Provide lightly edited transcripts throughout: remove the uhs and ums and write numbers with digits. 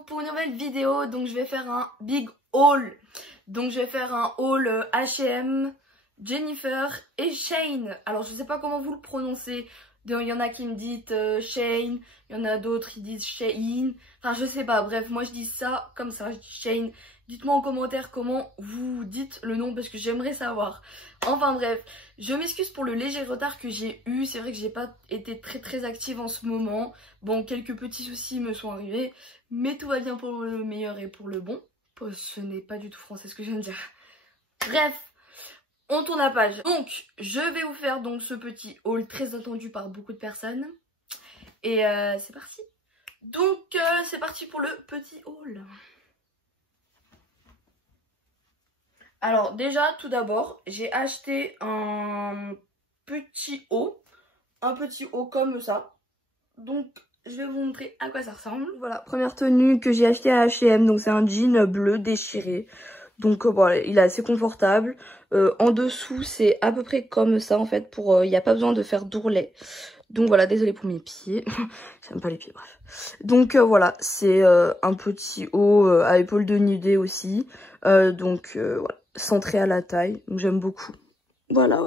retrouve pour une nouvelle vidéo. Donc je vais faire un big haul. Donc je vais faire un haul H&M, Jennifer et Shein. Alors je sais pas comment vous le prononcez. Il y en a qui me disent Shein, il y en a d'autres qui disent Shein. Enfin je sais pas, bref moi je dis ça comme ça, je dis Shein. Dites-moi en commentaire comment vous dites le nom parce que j'aimerais savoir. Enfin bref, je m'excuse pour le léger retard que j'ai eu. C'est vrai que j'ai pas été très active en ce moment. Bon, quelques petits soucis me sont arrivés, mais tout va bien pour le meilleur et pour le bon. Ce n'est pas du tout français ce que je viens de dire. Bref, on tourne la page. Donc, je vais vous faire donc ce petit haul très attendu par beaucoup de personnes. Et c'est parti. Donc, c'est parti pour le petit haul. Alors déjà, tout d'abord, j'ai acheté un petit haut. Un petit haut comme ça. Donc, je vais vous montrer à quoi ça ressemble. Voilà, première tenue que j'ai acheté à H&M. Donc, c'est un jean bleu déchiré. Donc, voilà, il est assez confortable. En dessous, c'est à peu près comme ça, en fait. Il n'y a pas besoin de faire d'ourlet. Donc, voilà, désolé pour mes pieds. J'aime pas les pieds, bref. Donc, voilà, c'est un petit haut à épaules de nudé aussi. Voilà, centré à la taille. Donc, j'aime beaucoup. Voilà.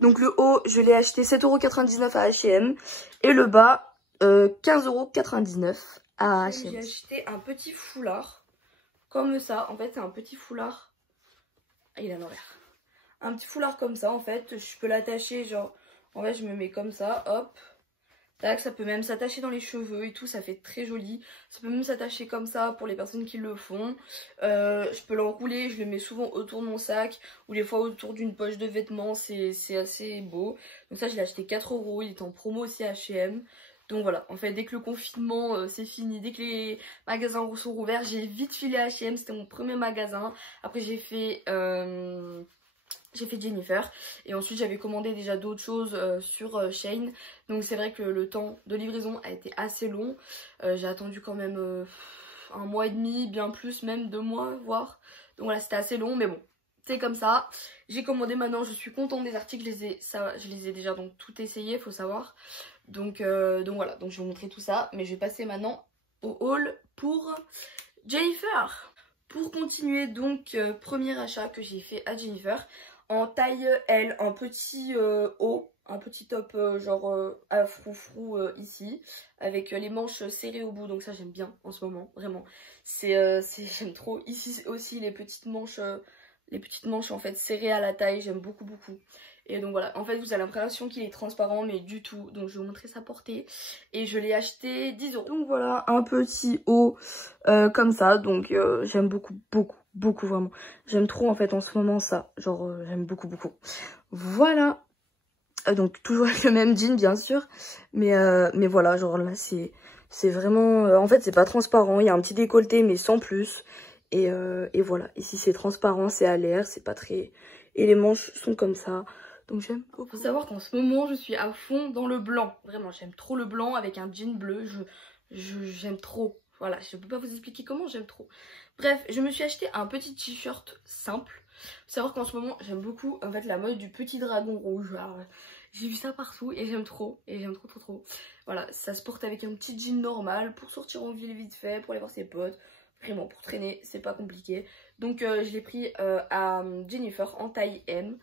Donc, le haut, je l'ai acheté 7,99 € à H&M. Et le bas, 15,99 € à H&M. J'ai acheté un petit foulard. Comme ça. En fait, c'est un petit foulard. Ah, il est à l'envers. Un petit foulard comme ça, en fait. Je peux l'attacher, genre... En fait, je me mets comme ça, hop. Tac, ça peut même s'attacher dans les cheveux et tout, ça fait très joli. Ça peut même s'attacher comme ça pour les personnes qui le font. Je peux l'enrouler, je le mets souvent autour de mon sac ou des fois autour d'une poche de vêtements, c'est assez beau. Donc ça, je l'ai acheté 4 €, il est en promo aussi à H&M. Donc voilà, en fait, dès que le confinement c'est fini, dès que les magasins sont rouverts, j'ai vite filé à H&M, c'était mon premier magasin. Après, j'ai fait Jennifer et ensuite j'avais commandé déjà d'autres choses sur Shein. Donc c'est vrai que le temps de livraison a été assez long. J'ai attendu quand même 1 mois et demi, bien plus, même 2 mois voire. Donc voilà, c'était assez long mais bon, c'est comme ça. J'ai commandé maintenant, je suis contente des articles, je les ai déjà donc tout essayé, faut savoir. Donc voilà, donc je vais vous montrer tout ça. Mais je vais passer maintenant au haul pour Jennifer. Pour continuer donc, premier achat que j'ai fait à Jennifer. En taille L, un petit haut, un petit top genre à froufrou ici, avec les manches serrées au bout, donc ça j'aime bien en ce moment, vraiment. J'aime trop. Ici aussi les petites manches en fait serrées à la taille, j'aime beaucoup. Et donc voilà, en fait vous avez l'impression qu'il est transparent, mais du tout. Donc je vais vous montrer sa portée. Et je l'ai acheté 10 €. Donc voilà, un petit haut comme ça, donc j'aime beaucoup vraiment. J'aime trop en fait en ce moment ça, genre j'aime beaucoup. Voilà, donc toujours avec le même jean bien sûr, mais voilà, genre là c'est vraiment, en fait c'est pas transparent, il y a un petit décolleté mais sans plus, et voilà, ici c'est transparent, c'est à l'air, c'est pas très, et les manches sont comme ça, donc j'aime beaucoup. Faut savoir qu'en ce moment je suis à fond dans le blanc, vraiment j'aime trop le blanc avec un jean bleu, j'aime trop. Voilà, je peux pas vous expliquer comment, j'aime trop. Bref, je me suis acheté un petit t-shirt simple. Faut savoir qu'en ce moment, j'aime beaucoup en fait la mode du petit dragon rouge. J'ai vu ça partout et j'aime trop. Et j'aime trop. Voilà, ça se porte avec un petit jean normal pour sortir en ville vite fait, pour aller voir ses potes. Vraiment, pour traîner, c'est pas compliqué. Donc je l'ai pris à Jennifer en taille M.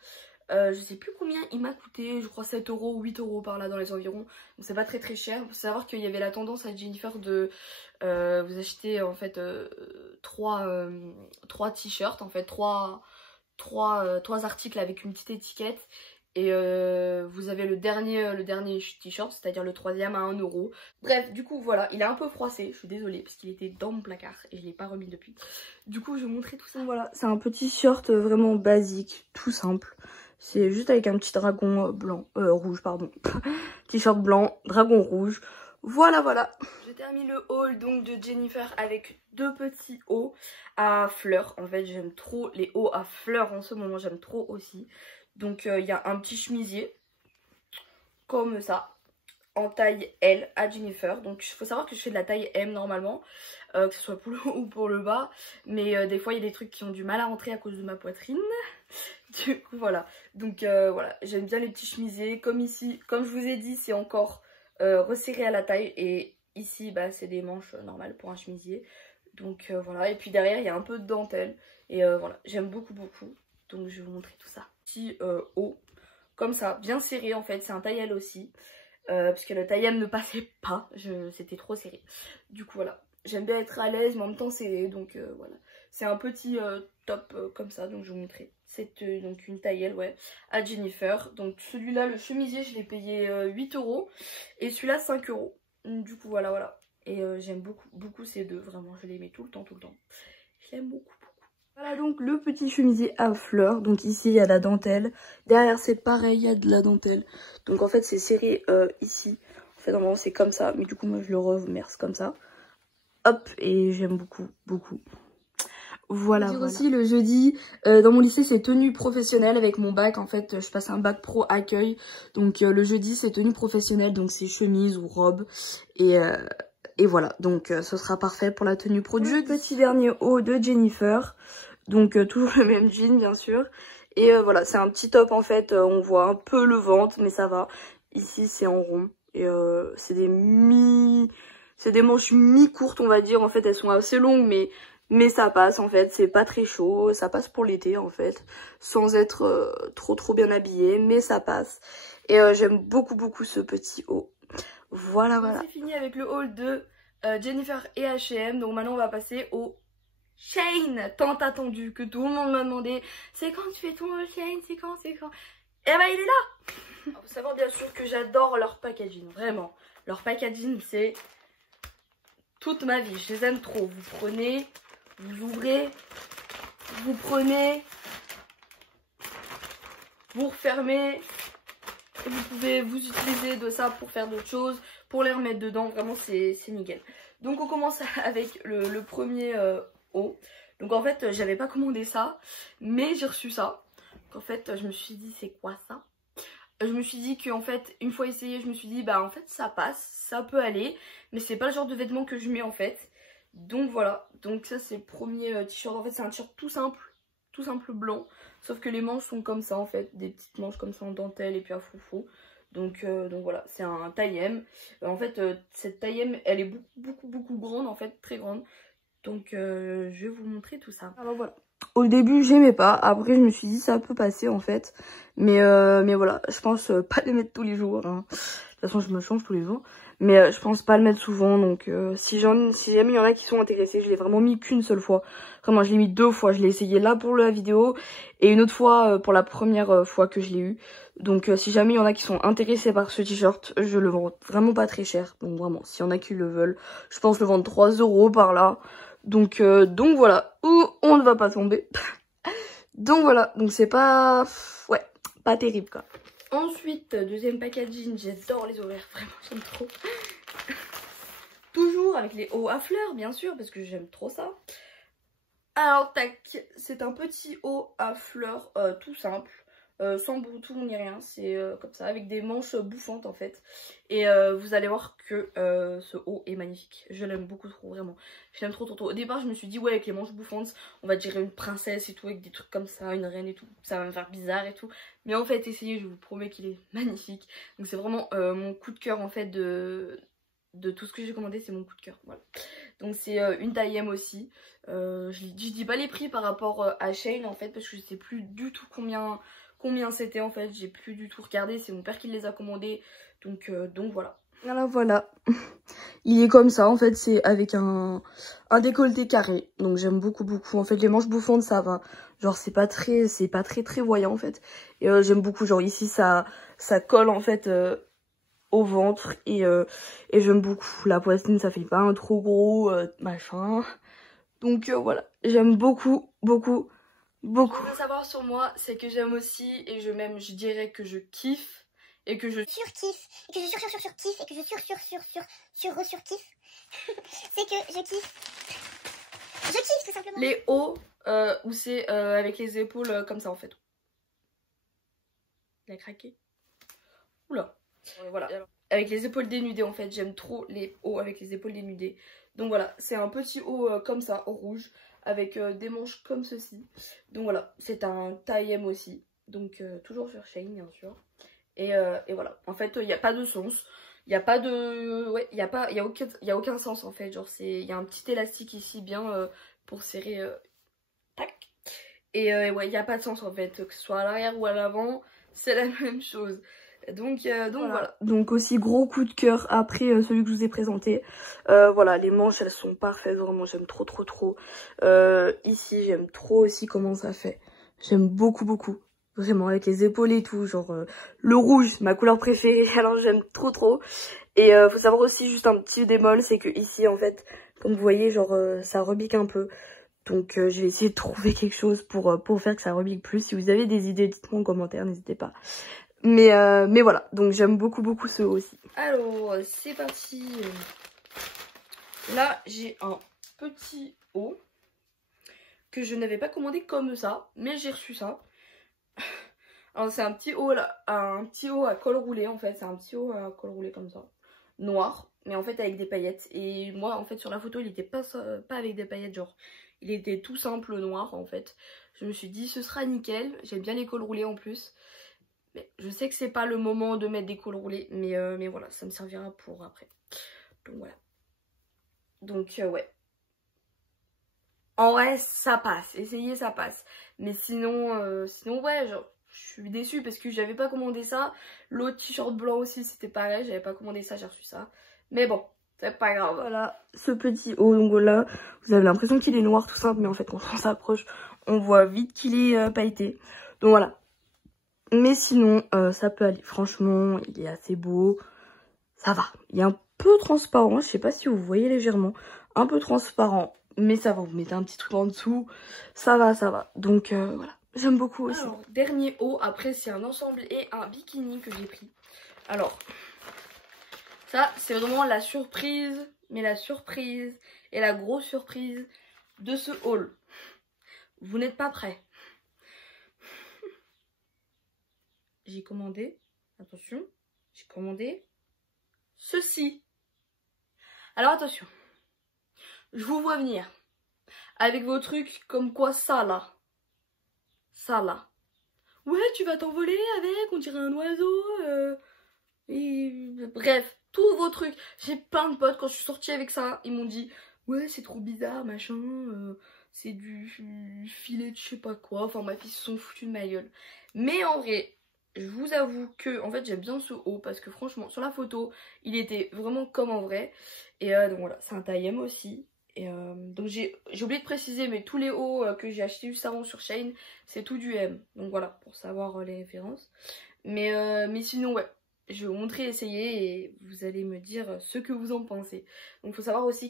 Je sais plus combien il m'a coûté, je crois 7 € ou 8 € par là dans les environs. Donc c'est pas très cher. Il faut savoir qu'il y avait la tendance à Jennifer de vous acheter en fait 3 t-shirts, en fait 3 articles avec une petite étiquette. Et vous avez le dernier t-shirt, c'est-à-dire le 3e à 1 €. Bref, du coup voilà, il est un peu froissé, je suis désolée parce qu'il était dans mon placard et je l'ai pas remis depuis. Du coup je vais vous montrer tout ça. Voilà, c'est un petit short vraiment basique, tout simple. C'est juste avec un petit dragon rouge, pardon. T-shirt blanc, dragon rouge. Voilà. Je termine le haul donc de Jennifer avec 2 petits hauts à fleurs. En fait, j'aime trop les hauts à fleurs en ce moment, j'aime trop aussi. Donc, il y a un petit chemisier comme ça, en taille L à Jennifer. Donc, il faut savoir que je fais de la taille M normalement, que ce soit pour le haut ou pour le bas. Mais des fois, il y a des trucs qui ont du mal à rentrer à cause de ma poitrine. Du coup, voilà. Donc, voilà, j'aime bien les petits chemisiers. Comme ici, comme je vous ai dit, c'est encore resserré à la taille et ici bah, c'est des manches normales pour un chemisier. Donc voilà, et puis derrière il y a un peu de dentelle. Et voilà, j'aime beaucoup. Donc je vais vous montrer tout ça. Petit haut, comme ça, bien serré en fait, c'est un taille L aussi. Parce que le taille M ne passait pas, c'était trop serré. Du coup voilà, j'aime bien être à l'aise mais en même temps serré, donc voilà. C'est un petit top comme ça, donc je vais vous montrer. C'est donc une taille L, ouais, à Jennifer. Donc celui-là, le chemisier, je l'ai payé 8 € et celui-là 5 €. Du coup voilà. Et j'aime beaucoup ces deux, vraiment, je les mets tout le temps. Je l'aime beaucoup. Voilà donc le petit chemisier à fleurs. Donc ici il y a la dentelle. Derrière c'est pareil, il y a de la dentelle. Donc en fait c'est serré ici. En fait normalement c'est comme ça. Mais du coup moi je le remerce comme ça. Hop, et j'aime beaucoup. Voilà. Aussi le jeudi, dans mon lycée c'est tenue professionnelle avec mon bac. En fait je passe un bac pro accueil. Donc le jeudi c'est tenue professionnelle. Donc c'est chemise ou robe. Et voilà, donc ce sera parfait pour la tenue pro du jeudi. Petit dernier haut de Jennifer. Donc toujours le même jean bien sûr. Et voilà, c'est un petit top en fait, on voit un peu le ventre mais ça va. Ici c'est en rond et c'est des manches mi-courtes on va dire. En fait elles sont assez longues mais ça passe en fait, c'est pas très chaud, ça passe pour l'été en fait. Sans être trop bien habillé mais ça passe. Et j'aime beaucoup ce petit haut. Voilà. C'est fini avec le haul de Jennifer et H&M. Donc maintenant on va passer au Shein tant attendu que tout le monde m'a demandé. C'est quand tu fais ton haul Shein? C'est quand? Et bah il est là. Alors, faut savoir bien sûr que j'adore leur packaging. Vraiment. Leur packaging c'est toute ma vie. Je les aime trop. Vous prenez, vous ouvrez, vous prenez, vous refermez. Et vous pouvez vous utiliser de ça pour faire d'autres choses, pour les remettre dedans, vraiment c'est nickel. Donc on commence avec le premier haut. Donc en fait j'avais pas commandé ça, mais j'ai reçu ça. Donc en fait je me suis dit c'est quoi ça? Je me suis dit qu'en fait une fois essayé je me suis dit bah en fait ça passe, ça peut aller. Mais c'est pas le genre de vêtements que je mets en fait. Donc voilà, donc ça c'est le premier t-shirt. En fait c'est un t-shirt tout simple blanc. Sauf que les manches sont comme ça en fait, des petites manches comme ça en dentelle et puis à froufrou. Donc voilà, c'est un taille M. En fait cette taille M elle est beaucoup grande en fait, très grande. Donc je vais vous montrer tout ça. Alors voilà. Au début j'aimais pas, après je me suis dit ça peut passer en fait. Mais voilà, je pense pas les mettre tous les jours. Hein. De toute façon je me change tous les jours. Mais je pense pas le mettre souvent. Donc si jamais il y en a qui sont intéressés, je l'ai vraiment mis qu'une seule fois. Vraiment je l'ai mis 2 fois. Je l'ai essayé là pour la vidéo et une autre fois pour la première fois que je l'ai eu. Donc si jamais il y en a qui sont intéressés par ce t-shirt, je le vends vraiment pas très cher. Donc vraiment, s'il y en a qui le veulent, je pense le vendre 3 € par là. Donc voilà, où on ne va pas tomber. Donc voilà, donc c'est pas... Ouais, pas terrible quoi. Ensuite, deuxième packaging, j'adore les horaires, vraiment j'aime trop. Toujours avec les hauts à fleurs bien sûr, parce que j'aime trop ça. Alors tac, c'est un petit haut à fleurs tout simple. Sans bouton ni rien, c'est comme ça, avec des manches bouffantes en fait. Et vous allez voir que ce haut est magnifique. Je l'aime beaucoup trop, vraiment. Je l'aime trop. Au départ, je me suis dit, ouais, avec les manches bouffantes, on va dire une princesse et tout, avec des trucs comme ça, une reine et tout. Ça va me faire bizarre et tout. Mais en fait, essayez, je vous promets qu'il est magnifique. Donc c'est vraiment mon coup de cœur en fait de tout ce que j'ai commandé, c'est mon coup de cœur. Voilà. Donc c'est une taille M aussi. Je dis pas les prix par rapport à Shein en fait, parce que je sais plus du tout combien c'était en fait, j'ai plus du tout regardé, c'est mon père qui les a commandés, donc voilà. Voilà, il est comme ça en fait, c'est avec un décolleté carré, donc j'aime beaucoup. En fait les manches bouffantes ça va, genre c'est pas très voyant en fait, et j'aime beaucoup, genre ici ça colle en fait au ventre, et j'aime beaucoup la poitrine, ça fait pas un trop gros machin, donc voilà, j'aime beaucoup. Ce qu'il faut savoir sur moi, c'est que j'aime aussi, et je dirais que je kiffe, et que je surkiffe, et que je surkiffe, et que je surkiffe. C'est que je kiffe. Je kiffe tout simplement. les hauts où c'est avec les épaules comme ça en fait. Il a craqué. Oula. Voilà. Avec les épaules dénudées en fait, j'aime trop les hauts avec les épaules dénudées. Donc voilà, c'est un petit haut comme ça, au rouge, avec des manches comme ceci. Donc voilà, c'est un taille M aussi. Donc toujours sur Shein bien sûr. Et voilà, en fait il n'y a pas de sens. Il n'y a pas de... Ouais, il y a aucun sens en fait. Genre, il y a un petit élastique ici bien pour serrer... tac. Et ouais, il n'y a pas de sens en fait. Que ce soit à l'arrière ou à l'avant, c'est la même chose. Donc voilà. Donc aussi gros coup de cœur après celui que je vous ai présenté. Voilà, les manches elles sont parfaites, vraiment j'aime trop. Ici j'aime trop aussi comment ça fait. J'aime beaucoup. Vraiment avec les épaules et tout, genre le rouge, ma couleur préférée, alors j'aime trop. Et faut savoir aussi juste un petit bémol, c'est que ici en fait, comme vous voyez, genre ça rebique un peu. Donc je vais essayer de trouver quelque chose pour faire que ça rebique plus. Si vous avez des idées, dites-moi en commentaire, n'hésitez pas. Mais voilà, donc j'aime beaucoup ce haut aussi. Alors, c'est parti. Là, j'ai un petit haut que je n'avais pas commandé comme ça, mais j'ai reçu ça. Alors, c'est un petit haut là, un petit haut à col roulé en fait. C'est un petit haut à col roulé comme ça, noir, mais en fait avec des paillettes. Et moi, en fait, sur la photo, il était pas avec des paillettes, genre, il était tout simple noir en fait. Je me suis dit, ce sera nickel. J'aime bien les cols roulés en plus. Mais je sais que c'est pas le moment de mettre des cols roulés, mais voilà, ça me servira pour après. Donc voilà. Donc ouais. En vrai, ça passe. Essayez, ça passe. Mais sinon ouais, genre, je suis déçue parce que j'avais pas commandé ça. L'autre t-shirt blanc aussi, c'était pareil. J'avais pas commandé ça, j'ai reçu ça. Mais bon, c'est pas grave. Voilà, ce petit haut, donc là, vous avez l'impression qu'il est noir tout simple, mais en fait, quand on s'approche, on voit vite qu'il est pailleté. Donc voilà. Mais sinon, ça peut aller. Franchement, il est assez beau. Ça va. Il est un peu transparent. Je sais pas si vous voyez légèrement. Un peu transparent. Mais ça va. Vous mettez un petit truc en dessous. Ça va. Donc voilà. J'aime beaucoup aussi. Alors, dernier haut. Après, c'est un ensemble et un bikini que j'ai pris. Alors, ça, c'est vraiment la surprise. Mais la surprise et la grosse surprise de ce haul. Vous n'êtes pas prêts. J'ai commandé, attention, j'ai commandé ceci. Alors attention, je vous vois venir avec vos trucs comme quoi ça là. Ouais, tu vas t'envoler avec, on dirait un oiseau. Et bref, tous vos trucs. J'ai plein de potes, quand je suis sortie avec ça, ils m'ont dit ouais, c'est trop bizarre, machin. C'est du filet de je sais pas quoi. Enfin bref, ils se sont foutus de ma gueule. Mais en vrai, je vous avoue que en fait j'aime bien ce haut parce que franchement sur la photo il était vraiment comme en vrai. Et donc voilà, c'est un taille M aussi. Et donc j'ai oublié de préciser, mais tous les hauts que j'ai acheté juste avant sur Shein, c'est tout du M. Donc voilà, pour savoir les références. Mais sinon ouais, je vais vous montrer, essayer et vous allez me dire ce que vous en pensez. Donc il faut savoir aussi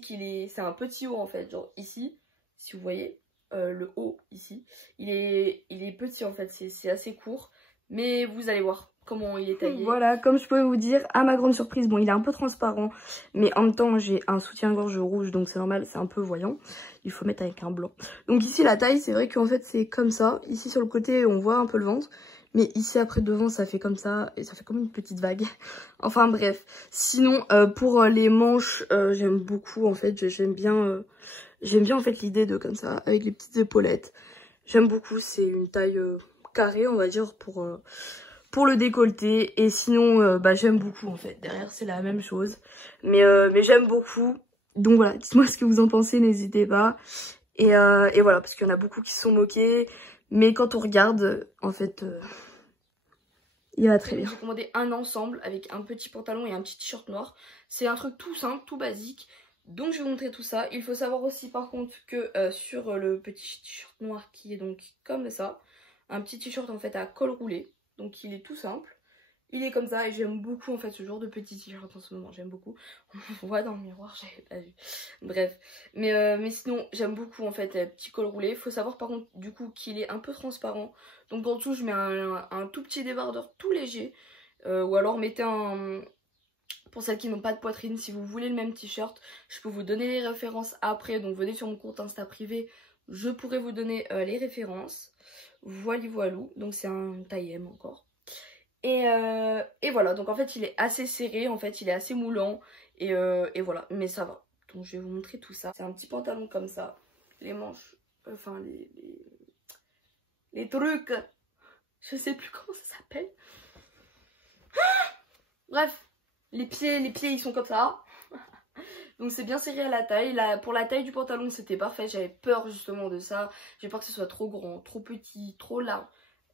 c'est un petit haut en fait, genre ici, si vous voyez. Le haut ici, il est petit en fait, c'est assez court. Mais vous allez voir comment il est taillé. Voilà, comme je pouvais vous dire, à ma grande surprise, bon il est un peu transparent, mais en même temps j'ai un soutien-gorge rouge, donc c'est normal, c'est un peu voyant. Il faut mettre avec un blanc. Donc ici la taille, c'est vrai qu'en fait c'est comme ça. Ici sur le côté on voit un peu le ventre, mais ici après devant ça fait comme ça, et ça fait comme une petite vague. Enfin bref, sinon pour les manches, j'aime beaucoup en fait, j'aime bien en fait l'idée de comme ça, avec les petites épaulettes. J'aime beaucoup, c'est une taille... carré on va dire pour le décolleté. Et sinon bah j'aime beaucoup en fait, derrière c'est la même chose, mais j'aime beaucoup. Donc voilà, dites-moi ce que vous en pensez, n'hésitez pas. Et voilà, parce qu'il y en a beaucoup qui se sont moqués, mais quand on regarde en fait il va très bien. J'ai commandé un ensemble avec un petit pantalon et un petit t-shirt noir. C'est un truc tout simple, tout basique. Donc je vais vous montrer tout ça. Il faut savoir aussi par contre que sur le petit t-shirt noir qui est donc comme ça, un petit t-shirt en fait à col roulé, donc il est tout simple, il est comme ça et j'aime beaucoup en fait ce genre de petit t-shirt en ce moment, j'aime beaucoup. On voit dans le miroir, j'avais pas vu, bref, mais sinon j'aime beaucoup en fait le petit col roulé. Il faut savoir par contre du coup qu'il est un peu transparent, donc en dessous je mets un tout petit débardeur tout léger, ou alors mettez un... Pour celles qui n'ont pas de poitrine, si vous voulez le même t-shirt, je peux vous donner les références après, donc venez sur mon compte Insta privé, je pourrai vous donner les références. Voilou, donc c'est un taille M encore. Et voilà, donc en fait il est assez serré, en fait il est assez moulant, et voilà, mais ça va. Donc je vais vous montrer tout ça. C'est un petit pantalon comme ça, les manches, enfin les trucs, je sais plus comment ça s'appelle. Bref, les pieds ils sont comme ça. Donc c'est bien serré à la taille. Là, pour la taille du pantalon c'était parfait, j'avais peur justement de ça. J'ai peur que ce soit trop grand, trop petit, trop large.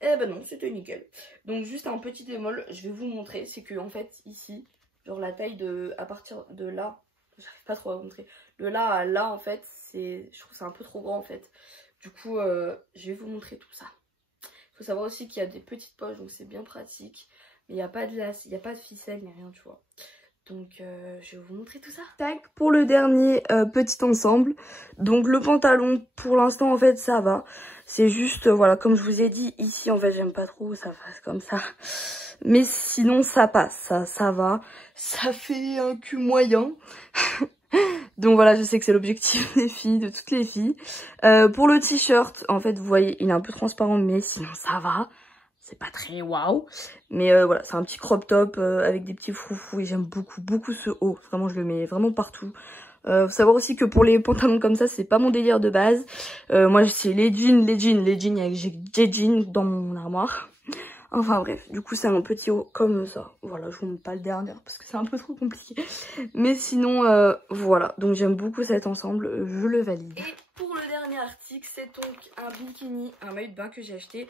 Eh ben non, c'était nickel. Donc juste un petit bémol, je vais vous montrer, c'est que en fait ici, genre la taille de, à partir de là, j'arrive pas trop à vous montrer, de là à là en fait, je trouve que c'est un peu trop grand en fait. Du coup, je vais vous montrer tout ça. Il faut savoir aussi qu'il y a des petites poches, donc c'est bien pratique. Mais il n'y a pas de lace, il n'y a pas de ficelle, il n'y a rien, tu vois. Donc je vais vous montrer tout ça. Tac, pour le dernier petit ensemble. Donc le pantalon, pour l'instant en fait ça va. C'est juste, voilà, comme je vous ai dit, ici en fait j'aime pas trop, ça fasse comme ça. Mais sinon ça passe, ça va. Ça fait un cul moyen. Donc voilà, je sais que c'est l'objectif des filles, de toutes les filles. Pour le t-shirt, en fait vous voyez, il est un peu transparent, mais sinon ça va. C'est pas très waouh, mais voilà, c'est un petit crop top avec des petits froufrous et j'aime beaucoup ce haut. Vraiment, je le mets vraiment partout. Faut savoir aussi que pour les pantalons comme ça, c'est pas mon délire de base. Moi, c'est les jeans avec j'ai jeans dans mon armoire. Enfin bref, du coup, c'est un petit haut comme ça. Voilà, je vous montre pas le dernier parce que c'est un peu trop compliqué. Mais sinon, voilà. Donc j'aime beaucoup cet ensemble, je le valide. Et pour le dernier article, c'est donc un bikini, un maillot de bain que j'ai acheté.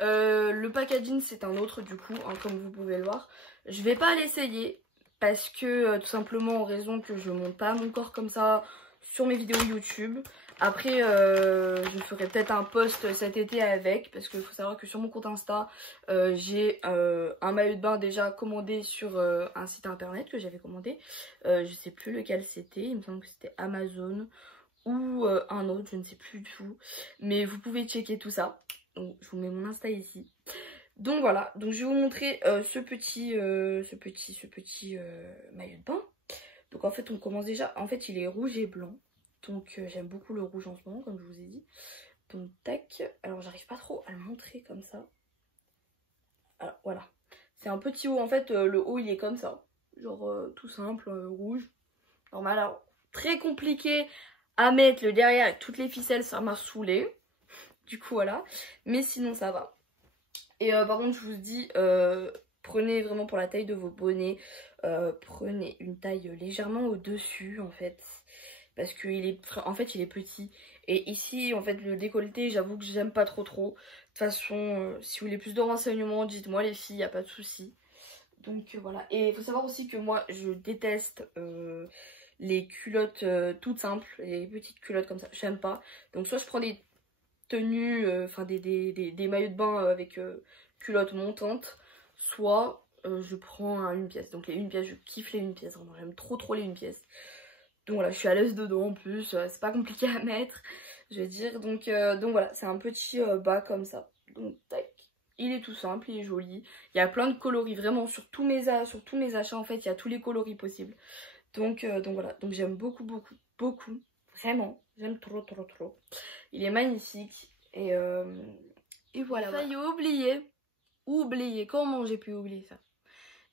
Le packaging c'est un autre du coup, hein, comme vous pouvez le voir. Je vais pas l'essayer parce que tout simplement en raison que je monte pas mon corps comme ça sur mes vidéos YouTube. Après je ferai peut-être un post cet été avec, parce qu'il faut savoir que sur mon compte Insta j'ai un maillot de bain déjà commandé sur un site internet que j'avais commandé. Je sais plus lequel c'était, il me semble que c'était Amazon ou un autre, je ne sais plus du tout. Mais vous pouvez checker tout ça. Donc, je vous mets mon Insta ici. Donc voilà, donc je vais vous montrer ce petit maillot de bain. Donc en fait on commence déjà, en fait il est rouge et blanc. Donc j'aime beaucoup le rouge en ce moment comme je vous ai dit. Donc tac, alors j'arrive pas trop à le montrer comme ça. Alors voilà, c'est un petit haut, en fait le haut il est comme ça. Genre tout simple, rouge, normal. Alors très compliqué à mettre le derrière avec toutes les ficelles, ça m'a saoulé. Du coup voilà, mais sinon ça va. Et par contre je vous dis, prenez vraiment pour la taille de vos bonnets, prenez une taille légèrement au dessus en fait, parce qu'il est, en fait il est petit. Et ici en fait le décolleté, j'avoue que j'aime pas trop. De toute façon si vous voulez plus de renseignements, dites-moi les filles, y a pas de souci. Donc voilà, et il faut savoir aussi que moi je déteste les culottes toutes simples, les petites culottes comme ça, j'aime pas. Donc soit je prends des tenues, enfin des maillots de bain avec culottes montantes, soit je prends une pièce. Donc les une pièce, je kiffe les une pièce, vraiment j'aime trop les une pièce. Donc voilà, je suis à l'aise dedans en plus, c'est pas compliqué à mettre, je vais dire. Donc voilà, c'est un petit bas comme ça. Donc tac, il est tout simple, il est joli. Il y a plein de coloris, vraiment sur tous mes achats en fait, il y a tous les coloris possibles. Donc voilà, donc j'aime beaucoup, vraiment, j'aime trop. Il est magnifique et voilà. J'ai failli oublier, comment j'ai pu oublier ça?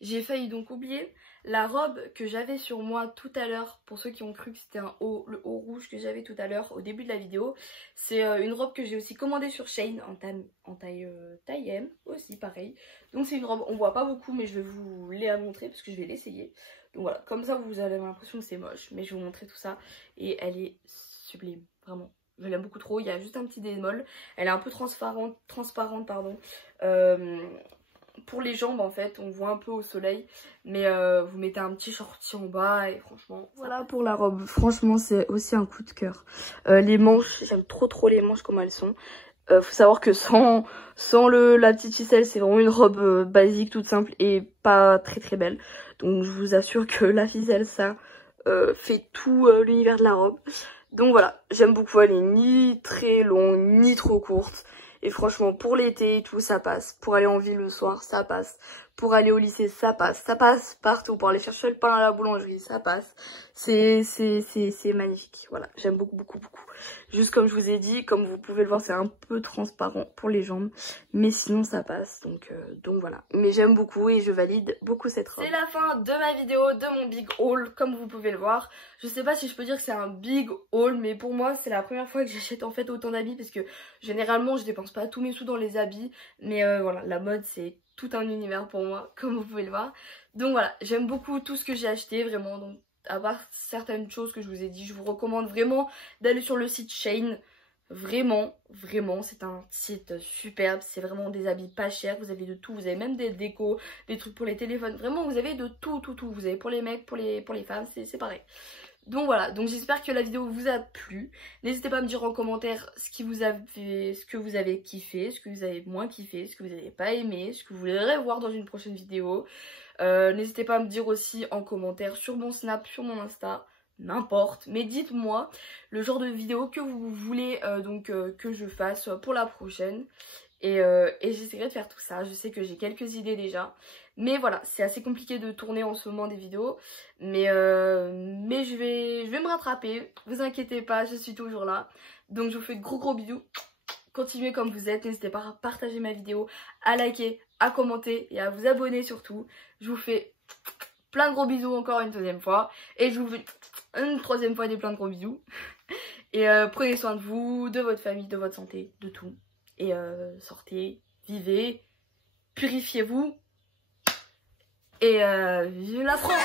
J'ai failli donc oublier la robe que j'avais sur moi tout à l'heure. Pour ceux qui ont cru que c'était un haut, le haut rouge que j'avais tout à l'heure au début de la vidéo. C'est une robe que j'ai aussi commandée sur Shein en taille M aussi, pareil. Donc c'est une robe, on voit pas beaucoup mais je vais vous la montrer parce que je vais l'essayer. Donc voilà, comme ça vous avez l'impression que c'est moche, mais je vais vous montrer tout ça. Et elle est sublime, vraiment. Je l'aime beaucoup trop, il y a juste un petit bémol. Elle est un peu transparente pardon. Pour les jambes en fait, on voit un peu au soleil. Mais vous mettez un petit shorty en bas et franchement... Voilà pour la robe, franchement c'est aussi un coup de cœur. Les manches, j'aime trop les manches comme elles sont. Faut savoir que sans la petite ficelle, c'est vraiment une robe basique, toute simple et pas très belle. Donc je vous assure que la ficelle, ça fait tout l'univers de la robe. Donc voilà, j'aime beaucoup, elle est ni très longue, ni trop courte. Et franchement, pour l'été et tout, ça passe. Pour aller en ville le soir, ça passe. Pour aller au lycée, ça passe. Ça passe partout. Pour aller chercher le pain à la boulangerie, ça passe. C'est magnifique. Voilà, j'aime beaucoup. Juste comme je vous ai dit, comme vous pouvez le voir, c'est un peu transparent pour les jambes. Mais sinon, ça passe. Donc voilà. Mais j'aime beaucoup et je valide beaucoup cette robe. C'est la fin de ma vidéo, de mon big haul, comme vous pouvez le voir. Je sais pas si je peux dire que c'est un big haul, mais pour moi, c'est la première fois que j'achète en fait autant d'habits. Parce que généralement, je dépense pas tous mes sous dans les habits. Mais voilà, la mode, c'est tout un univers pour moi, comme vous pouvez le voir. Donc voilà, j'aime beaucoup tout ce que j'ai acheté, vraiment. Donc à part certaines choses que je vous ai dit, je vous recommande vraiment d'aller sur le site Shein. Vraiment, c'est un site superbe, c'est vraiment des habits pas chers, vous avez de tout, vous avez même des décos, des trucs pour les téléphones, vraiment vous avez de tout, vous avez pour les mecs, pour les femmes, c'est pareil. Donc voilà, donc j'espère que la vidéo vous a plu, n'hésitez pas à me dire en commentaire ce que vous avez kiffé, ce que vous avez moins kiffé, ce que vous n'avez pas aimé, ce que vous voudrez voir dans une prochaine vidéo. N'hésitez pas à me dire aussi en commentaire sur mon Snap, sur mon Insta, n'importe, mais dites-moi le genre de vidéo que vous voulez que je fasse pour la prochaine et j'essaierai de faire tout ça. Je sais que j'ai quelques idées déjà, mais voilà, c'est assez compliqué de tourner en ce moment des vidéos, mais je vais me rattraper, vous inquiétez pas, je suis toujours là. Donc je vous fais de gros bisous, continuez comme vous êtes, n'hésitez pas à partager ma vidéo, à liker, à commenter et à vous abonner surtout. Je vous fais plein de gros bisous encore une deuxième fois. Et je vous fais une troisième fois des plein de gros bisous. Et prenez soin de vous, de votre famille, de votre santé, de tout. Et sortez, vivez, purifiez-vous. Et vive la France!